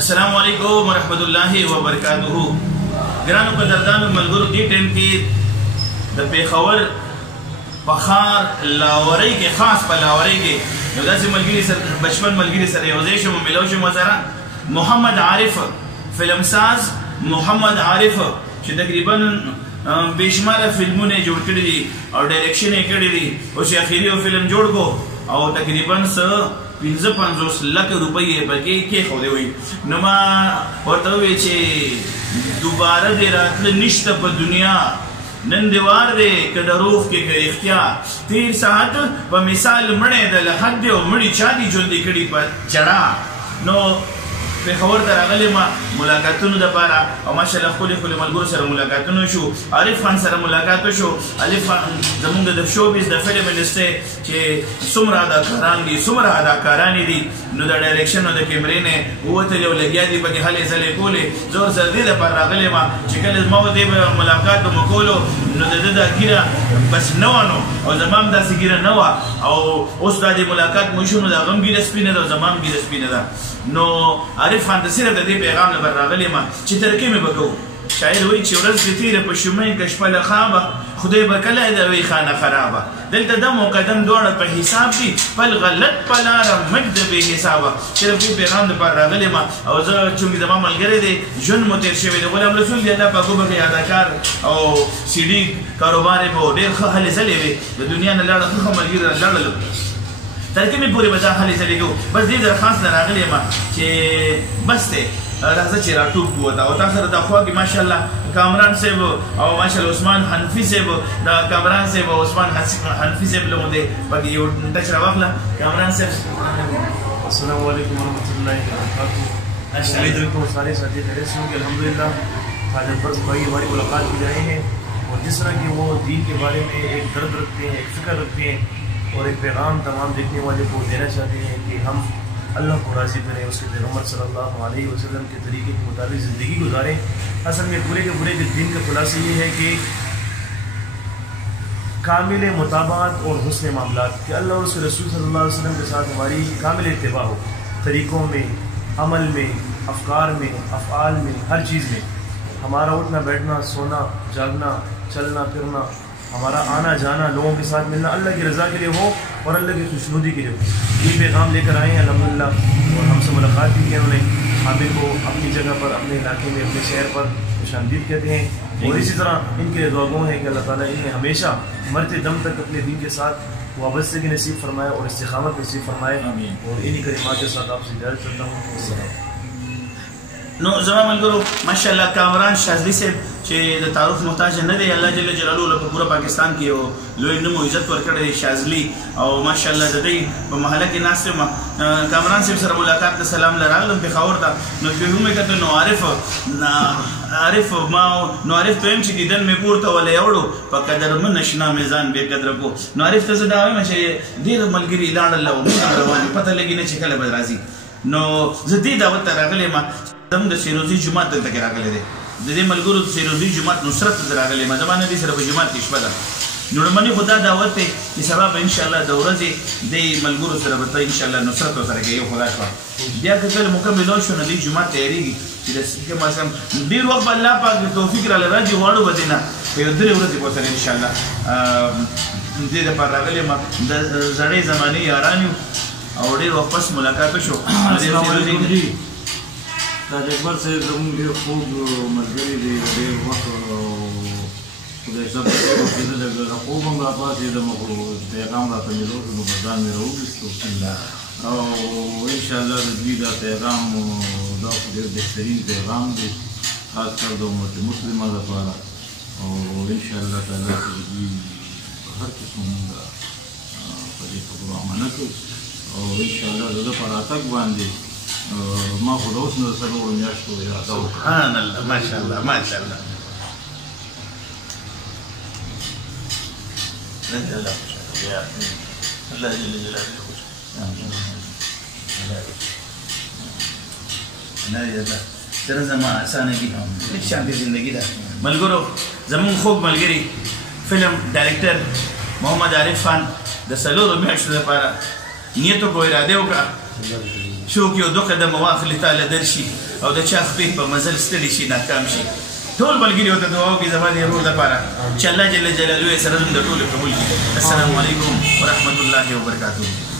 السلام علیکم ورحمۃ اللہ وبرکاتہ. ګرانو قدردانو ملګرو، دې ټیم کې د پېښور په ښار لاورۍ کې، خاص په لاورۍ کې یو داسې ملګري سره، بچپن ملګري سره یو ځای شوم، ملو شوم ورسره. محمد عارف فلمساز، محمد عارف چې تقریبا بېشماره فلمونه یې جوړ کړي دي او ډایرکشن یې کړی دی. اوس یې اخري یو فلم جوړ کړو او تقریبا 55 لک روپۍ یې پکې کېښودې وي. نو ما ورته وویل چې دوباره دې راتله نشته په دنیا، نن دې وار دی که دروغ کې که رښتیا. تېر ساعت په مثال مړی د لحد دی او مړي چا دي ژوندي کړي په چړه. نو پېښور ته راغلی ما ملاقاتونو دپاره او ماشاءالله ښکلي ښکلي ملګرو سره ملاقاتونه شو. عارف خان سره ملاقات وشو. عارف خان زمونږ د شوبیز د فلم انډسټرۍ چې څومره اداکاران دي، څومره اداکارانې دي، نو د ډایرکشن او د کیمرې نه ووتلې او لګیا دي پکې هلې ځلې کولې. زه ورسره دې دپاره راغلی ما چې کله زما و دې ملاقات مو کولو نو د ده دا ګیره بس نه وه، نو او زما هم داسې ګیره نه وه، او اوس دا دې ملاقات مو شو نو د هغه هم ګیره سپینه ده او زما هم ګیره سپینه ده. نو عارف خان ته صرف د دې پیغام لپاره راغلی یم چې ترکیب مې به کوو. شاعر وایي چې ورځ دې تېره په شومۍ که شپه له خوابه، خدای به کله یادوي خانه خرابه. دلته دم او قدم دواړه په حساب دي، بل غلط په لاره مجد بې حسابه. صرف دې پیغام لپاره راغلی یم. او زه چونکې زما ملګری دی، ژوند مو تېر شوی دی، غلام رسول دی الله پاک وبخښي، اداکار او سی ډي کاروبار یې به ډېر ښه هلې ځلې وې. د دنیا نه لاړه ښه ملګري را لاړل، ترکیب مې پورې به دا هلې ځلې کوو. بس دې درخواست نه راغلی یم چې بس دی راځه چې راټول کړو. او تا سره دا خوا کې ماشاءالله کامران صاحب او ماشاءالله عثمان حنفي صاحب، دا کامران صاحب او عثمان حنفي صاحب له دې پکې یو ټچ راواخله. کامران صاحب السلام علیکم ورحمۃ اللہ وبرکاتہ. امید رکھتا ہوں سارے ساتھی خیریت سے ہوں گے. الحمدللہ حاجت فرض بھائی ہماری ملاقات کی رہے ہیں اور جس طرح کہ وہ دین کے بارے میں ایک درد رکھتے ہیں، ایک فکر رکھتے ہیں اور ایک پیغام تمام دیکھنے والے کو دینا چاہتے ہیں کہ ہم اللہ کو راضی کریں، اس کے پیغمبر صلی اللہ علیہ وسلم کے طریقے کے مطابق زندگی گزاریں. اصل میں پورے کے پورے دین کا خلاصہ یہ ہے کہ کامل مطابقت اور حسن معاملات، کہ اللہ اور اس کے رسول صلی اللہ علیہ وسلم کے ساتھ ہماری کامل اتباع ہو، طریقوں میں، عمل میں، افکار میں، افعال میں، ہر چیز میں. ہمارا اٹھنا بیٹھنا، سونا جاگنا، چلنا پھرنا، ہمارا آنا جانا، لوگوں کے ساتھ ملنا اللہ کی رضا کے لیے ہو اور اللہ کی خوشنودی کے لیے ہو. یہ پیغام لے کر آئے ہیں الحمدللہ، اور ہم سے ملاقات بھی کی انہوں نے. عامر کو اپنی جگہ پر، اپنے علاقے میں، اپنے شہر پر خوش آمدید کہتے ہیں. اور اسی طرح ان کے دعا گو ہیں کہ اللہ تعالیٰ انہیں ہمیشہ مرتے دم تک اپنے دین کے ساتھ وابستگی نصیب فرمائے اور استقامت نصیب فرمائے. اور انہی کلمات کے ساتھ آپ سے اجازت کرتا ہوں. نو زما ملګرو ماشاءالله کامران شاذلی صاحب چې د تعارف محتاج نه دی، الله جل جلاله له پوره پاکستان کې یو لوی نوم او عزت ورکړی دی شاذلی، او ماشاءالله د دې په محله کې ناست یم. کامران صاحب سره ملاقات ته سلام لراغلم پېښور ته. نو چې مې کته نو عارف ما نو عارف ته یم چې دیدن مې پورته ولی اوړو په قدر من نشنا میزان بې قدره کو. نو عارف ته زه دا وایم چې ډېر ملګري لاړل او موږ روان پته لګي نه چې کله به راځي. نو زه دې دعوت ته راغلی یم. زموږ د سیروزي جومات دلته کې راغلی دی، د دې ملګرو د سیروزي جومات نصرت ته راغلی یم. زما نه دې سره په جومات کې شپه ده. نو لومړنی خو دا دعوت دی چې سبا به انشاءالله د ورځې دې ملګرو سره به ته انشاءالله نصرت ورسره کوې. یو خدا شوه بیا که کله مکمل شو نو دې جومات تیارېږي چې د ماښام ډېر وخت به الله پاک توفیق راله راځي، غواړو به دې نه په یو 3 ورځې به ورسره انشاءالله دې دپاره راغلی یم. د زړې زمانې یاران یو او ډېر وخت پس ملاقات وشو. تاج اکبر صاحب زموږ ډېر خوږ ملګري دی، ډېر وخت خدای صاحب کېدل د خوب هم راپاڅېدم خو پیغام راته مې راوړو نو په ځان مې راوویستو او انشاءالله د دوی دا پیغام دا خو ډېر بهترین پیغام دی، خاص کر د امت مسلمه لپاره. او انشاءالله تعالی چې دوی په هر قسم مونږ په دې خبرو عمله کوو او انشاءالله د ده په راتګ باندې ما خو د اوس نه د څلورو میاشتو اراده وکړه. سبحان الله، ماشاءالله ماشاءالله. الله جل جلاله خوش سره زما اسانګي هیڅ شانتي زندگی ده. ملګرو زمون خوږ ملګري فلم ډایرکټر محمد عارف خان د څلورو میاشتو لپاره نیت وکړو، اراده وکړه شوق یو 2 قدم واخلي تعالی درشي او د چا خپې په مزل ستړي شي ناکام شي ټول ملګري ورته دعا وکړي زما د ورور دپاره چې الله جل جلاله یې سره د ټولو قبول کړي. السلام علیکم ورحمة الله وبرکاته.